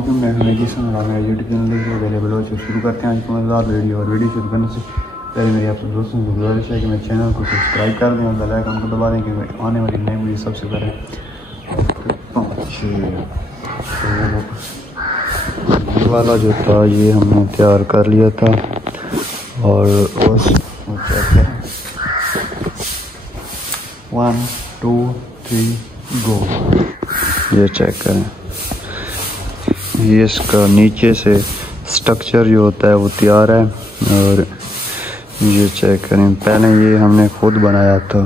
मैं जिसमें मेरा यूट्यूब चैनल अवेलेबल हो शुरू करते हैं आज को मज़ेदार वीडियो। और वीडियो शुरू करने से पहले मेरी आप दोस्तों से गुजारिश है कि मेरे चैनल को सब्सक्राइब कर दें और बेल आइकन को दबा दें कि आने वाली नई वीडियो सबसे पहले ये वाला जो था ये हमने तैयार कर लिया था। और उस 1 2 3 गो, ये चेक करें। ये इसका नीचे से स्ट्रक्चर जो होता है वो तैयार है। और ये चेक करें, पहले ये हमने खुद बनाया था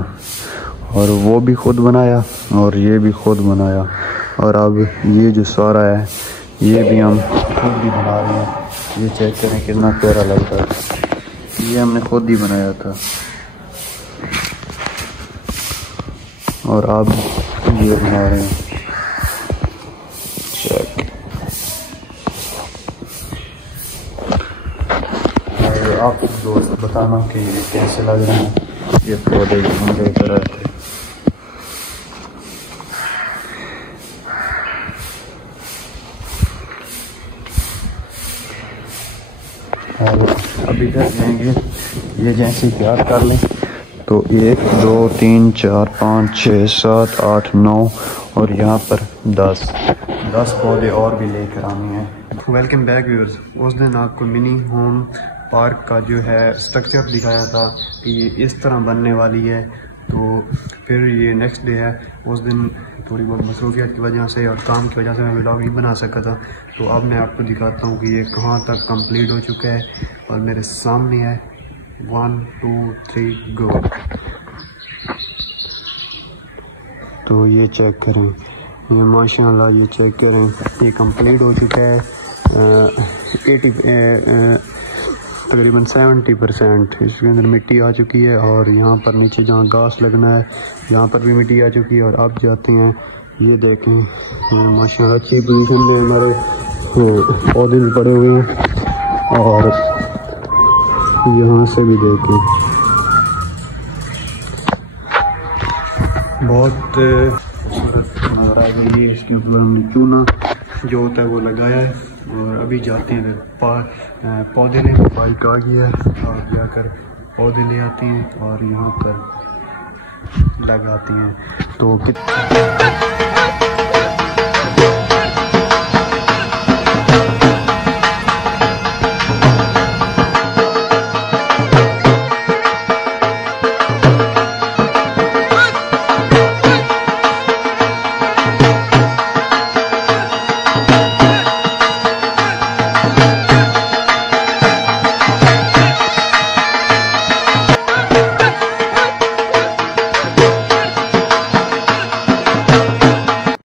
और वो भी खुद बनाया और ये भी खुद बनाया। और अब ये जो सारा है ये भी हम खुद भी बना रहे हैं। ये चेक करें कितना प्यारा लगता है। ये हमने खुद ही बनाया था और अब ये बना रहे हैं। चेक, और आप दोस्त बताना कि ये कैसे लग रहे हैं ये पौधे जो हम लेकर आए थे। और अभी कर लेंगे ये जैसे तैयार कर लें तो 1 2 3 4 5 6 7 8 9 और यहाँ पर 10 पौधे और भी लेकर आने हैं। Welcome back viewers. उस दिन आपको मिनी होम पार्क का जो है स्ट्रक्चर दिखाया था कि ये इस तरह बनने वाली है। तो फिर ये नेक्स्ट डे है, उस दिन थोड़ी बहुत मसरूफियत की वजह से और काम की वजह से मैं व्लॉग नहीं बना सका था। तो अब मैं आपको दिखाता हूँ कि ये कहाँ तक कंप्लीट हो चुका है और मेरे सामने है। 1 2 3 गो। तो ये चेक करें, ये माशाल्लाह ये चेक करें, ये कंप्लीट हो चुका है। तकरीबन 70% इसके अंदर मिट्टी आ चुकी है। और यहाँ पर नीचे जहाँ घास लगना है यहाँ पर भी मिट्टी आ चुकी है। और अब जाते हैं, ये देखें माशाल्लाह अच्छी पोजीशन में हमारे पौधे भी पड़े हुए हैं। और यहाँ से भी देखें बहुत खूबसूरत नज़र आ गई है। इसके ऊपर हमने चूना जो होता है वो लगाया है। और अभी जाते हैं पौधे लेने। बाइक आ गया है और जाकर पौधे ले आते हैं और यहाँ पर लगाते हैं। तो